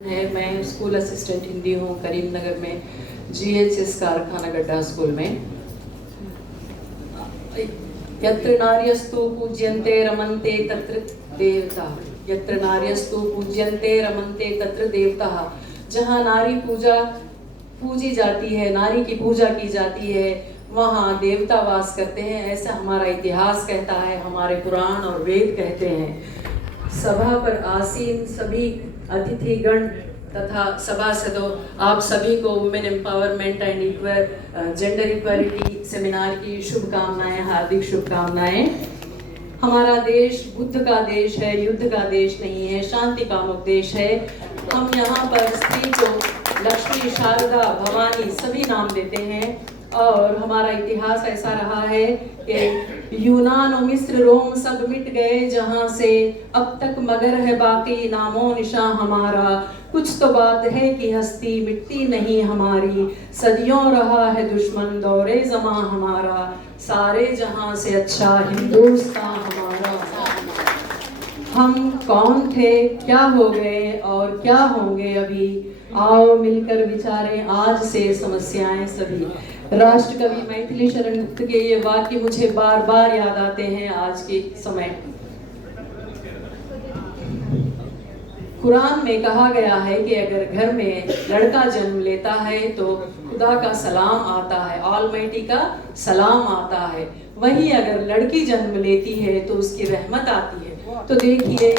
है। मैं school assistant Hindi हूँ करीमनगर में GHS कारखाना गड्ढा स्कूल में। यत्र नार्यस्तु पूज्यन्ते रमन्ते तत्र देवता, यत्र नार्यस्तु पूज्यन्ते रमन्ते तत्र देवता। जहाँ नारी पूजी जाती है, नारी की पूजा की जाती है, वहाँ देवता वास करते हैं। ऐसा हमारा इतिहास कहता है, हमारे पुराण और वेद कहते हैं। सभा पर आसीन सभी अतिथिगण तथा सभासदों, आप सभी को women empowerment and gender equality seminar की शुभकामनाएं, हार्दिक शुभकामनाएं। हमारा देश बुद्ध का देश है, युद्ध का देश नहीं है, शांति कामुक देश है। हम यहाँ पर स्त्री को लक्ष्मी, शारदा, भवानी सभी नाम देते हैं। और हमारा इतिहास ऐसा रहा है कि यूनान और मिस्र, रोम सब मिट गए जहाँ से, अब तक मगर है बाकी नामो निशा हमारा। कुछ तो बात है कि हस्ती मिटती नहीं हमारी, सदियों रहा है दुश्मन दौरे जमा हमारा, सारे जहाँ से अच्छा हिंदुस्तान हमारा। हम कौन थे, क्या हो गए और क्या होंगे अभी, आओ मिलकर विचारें आज से समस्याएं सभी। राष्ट्रकवि मैथिली शरण गुप्त के ये वाक्य मुझे बार बार याद आते हैं आज के समय। कुरान में कहा गया है कि अगर घर में लड़का जन्म लेता है तो खुदा का सलाम आता है, ऑलमाइटी का सलाम आता है। वहीं अगर लड़की जन्म लेती है तो उसकी रहमत आती है। तो देखिए,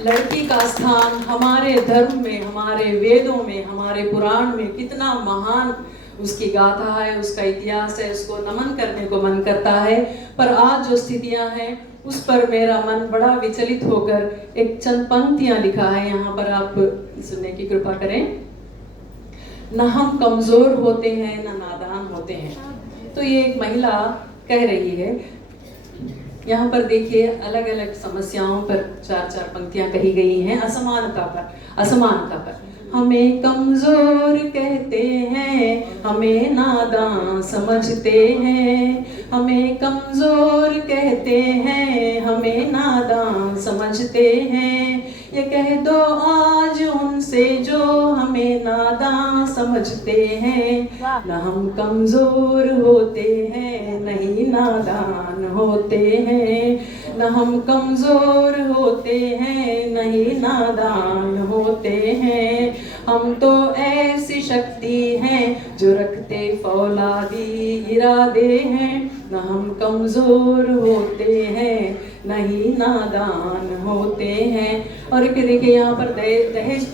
लड़की का स्थान हमारे धर्म में, हमारे वेदों में, हमारे पुराण में कितना महान उसकी गाथा है, उसका इतिहास है, उसको नमन करने को मन करता है। पर आज जो स्थितियां हैं उस पर मेरा मन बड़ा विचलित होकर एक चंद पंक्तियां लिखा है, यहाँ पर आप सुनने की कृपा करें। न हम कमजोर होते हैं न नादान होते हैं। तो ये एक महिला कह रही है। यहाँ पर देखिए, अलग अलग समस्याओं पर चार चार पंक्तियां कही गई हैं। असमानता पर हमें कमजोर कहते हैं, हमें नादान समझते हैं। हमें कमजोर कहते हैं, हमें नादान समझते हैं। ये कह दो आज उनसे जो हमें नादान समझते हैं। न हम कमजोर होते हैं, नहीं नादान होते हैं। न हम कमजोर होते हैं, नहीं नादान होते हैं। हम तो ऐसी शक्ति हैं जो रखते फौलादी इरादे हैं। न हम कमजोर होते हैं, नहीं नादान होते हैं। और देखिए यहाँ पर दहेज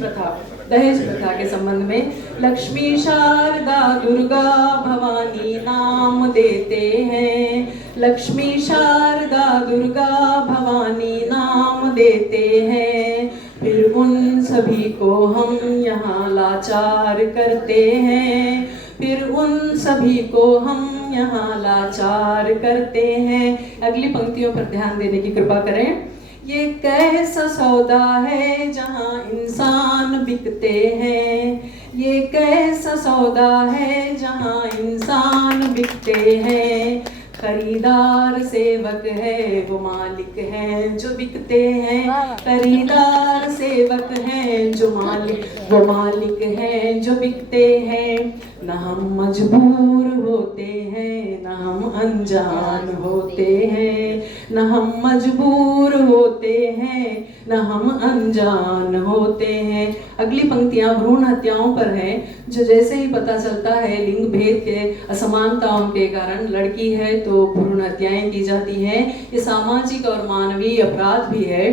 प्रथा के संबंध में, लक्ष्मी, शारदा, दुर्गा, भवानी नाम देते हैं। लक्ष्मी, शारदा, दुर्गा, भवानी नाम देते हैं। फिर उन सभी को हम यहाँ लाचार करते हैं। फिर उन सभी को हम यहाँ लाचार करते हैं। अगली पंक्तियों पर ध्यान देने की कृपा करें। ये कैसा सौदा है जहाँ इंसान बिकते हैं। ये कैसा सौदा है जहाँ इंसान बिकते हैं। खरीदार सेवक है वो मालिक है जो बिकते हैं। खरीदार सेवक है जो वो मालिक है जो बिकते हैं। न हम मजबूर होते हैं, न हम अनजान होते हैं। न हम मजबूर होते हैं, न हम अनजान होते हैं। अगली पंक्तियां भ्रूण हत्याओं पर हैं, जो जैसे ही पता चलता है लिंग भेद के असमानताओं के कारण लड़की है तो भ्रूण हत्याएं की जाती हैं। ये सामाजिक और मानवीय अपराध भी है।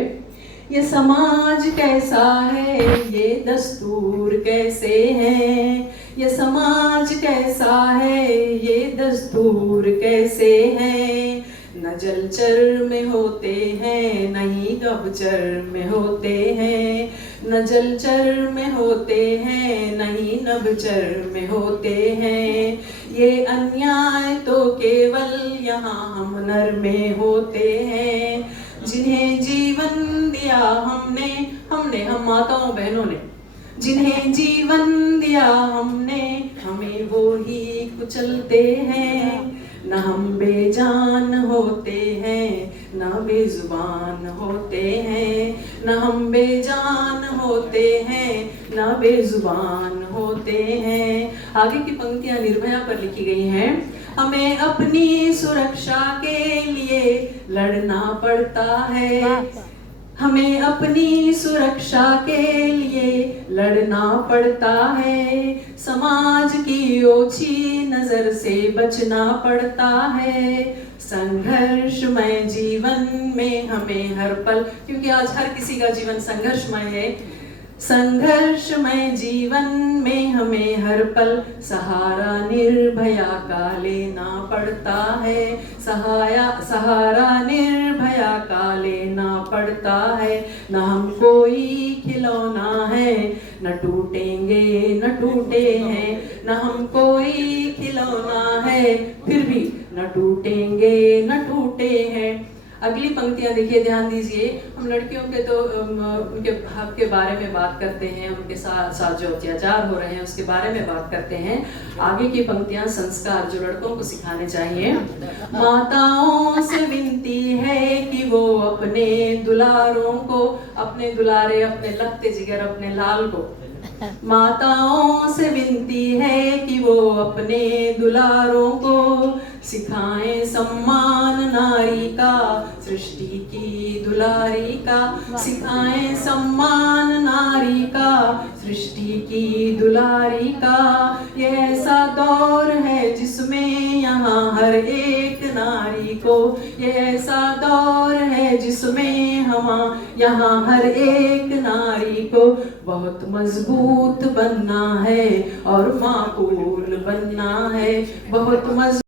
ये समाज कैसा है, ये दस्तूर कैसे हैं। ये समाज कैसा है, ये दस्तूर कैसे हैं। न जलचर में होते हैं, नहीं गभचर में होते हैं। न जलचर में होते हैं, नहीं नभचर में होते हैं। ये अन्याय तो केवल यहाँ हम नर में होते हैं। जिन्हें जीवन दिया हमने हम माताओं बहनों ने, जिन्हें जीवन दिया हमने, हमें वो ही कुचलते हैं। न हम बेजान होते हैं, न बेजुबान होते हैं, न हम बेजान होते हैं, न बेजुबान होते हैं। आगे की पंक्तियां निर्भया पर लिखी गई हैं। हमें अपनी सुरक्षा के लिए लड़ना पड़ता है, हमें अपनी सुरक्षा के लिए लड़ना पड़ता है, समाज की ओछी नजर से बचना पड़ता है, संघर्षमय जीवन में हमें हर पल, क्योंकि आज हर किसी का जीवन संघर्षमय है, संघर्षमय जीवन में हमें हर पल सहारा निर्भया का लेना पड़ता है, सहारा निर्भया का लेना पड़ता है। न हम कोई खिलौना है, न टूटेंगे न टूटे हैं, न हम कोई खिलौना है, फिर भी न टूटेंगे न टूटे हैं। अगली पंक्तियां देखिए, ध्यान दीजिए। हम लड़कियों के तो उनके हक के बारे में बात करते हैं, उनके साथ जो अत्याचार हो रहे हैं उसके बारे में बात करते हैं। आगे की पंक्तियां संस्कार जो लड़कों को सिखाने चाहिए। माताओं से विनती है कि वो अपने दुलारों को, अपने दुलारे, अपने लगते जिगर, अपने लाल को, माताओं से विनती है कि वो अपने दुलारों को सिखाएं सम्मान नारी का, सृष्टि की दुलारी का, सिखाएं सम्मान नारी का, सृष्टि की दुलारी का। ये ऐसा दौर है जिसमें यहाँ हर एक नारी को, ये ऐसा दौर है जिसमें हम यहाँ हर एक नारी को बहुत मजबूत बनना है और माकूल बनना है, बहुत मजबूत